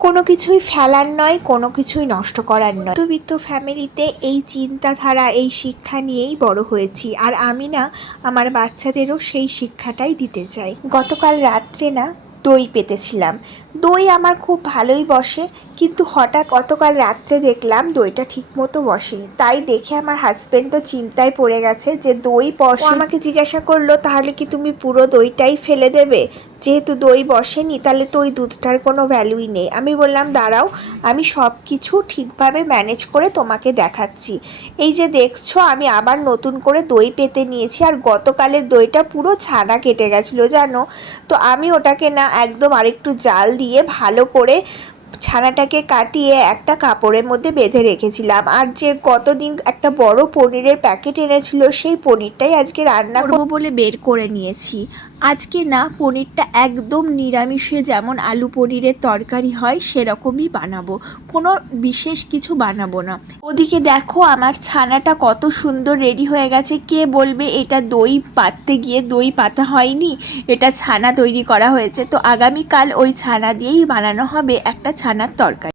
কোনো কিছুই ফেলার নয়, কোনো কিছুই নষ্ট করার নয়। মধ্যবিত্ত ফ্যামিলিতে এই চিন্তাধারা, এই শিক্ষা নিয়েই বড় হয়েছি। আর আমি না আমার বাচ্চাদেরও সেই শিক্ষাটাই দিতে চাই। গতকাল রাত্রে না দই পেতেছিলাম। দই আমার খুব ভালোই বসে, কিন্তু হঠাৎ গতকাল রাত্রে দেখলাম দইটা ঠিকমতো বসেনি। তাই দেখে আমার হাজব্যান্ড তো চিন্তায় পড়ে গেছে যে দই বসে। আমাকে জিজ্ঞাসা করলো, তাহলে কি তুমি পুরো দইটাই ফেলে দেবে? যেহেতু দই বসেনি তাহলে তো ওই দুধটার কোনো ভ্যালুই নেই। আমি বললাম, দাঁড়াও, আমি সব কিছু ঠিকভাবে ম্যানেজ করে তোমাকে দেখাচ্ছি। এই যে দেখছো, আমি আবার নতুন করে দই পেতে নিয়েছি। আর গতকালের দইটা পুরো ছানা কেটে গেছিলো জানো। তো আমি ওটাকে না একদম আরেকটু জাল দিয়ে ভালো করে ছানাটাকে কাটিয়ে একটা কাপড়ের মধ্যে বেঁধে রেখেছিলাম। আর যে গতদিন একটা বড় পনিরের প্যাকেট এনেছিল, সেই পনিরটাই আজকে রান্না করব বলে বের করে নিয়েছি। আজকে না পনিরটা একদম নিরামিষে, যেমন আলু পনিরের তরকারি হয় সেরকমই বানাবো, কোনো বিশেষ কিছু বানাবো না। ওদিকে দেখো আমার ছানাটা কত সুন্দর রেডি হয়ে গেছে। কে বলবে এটা দই পাততে গিয়ে দই পাতা হয়নি, এটা ছানা তৈরি করা হয়েছে। তো আগামীকাল ওই ছানা দিয়েই বানানো হবে একটা ছানার তরকারি।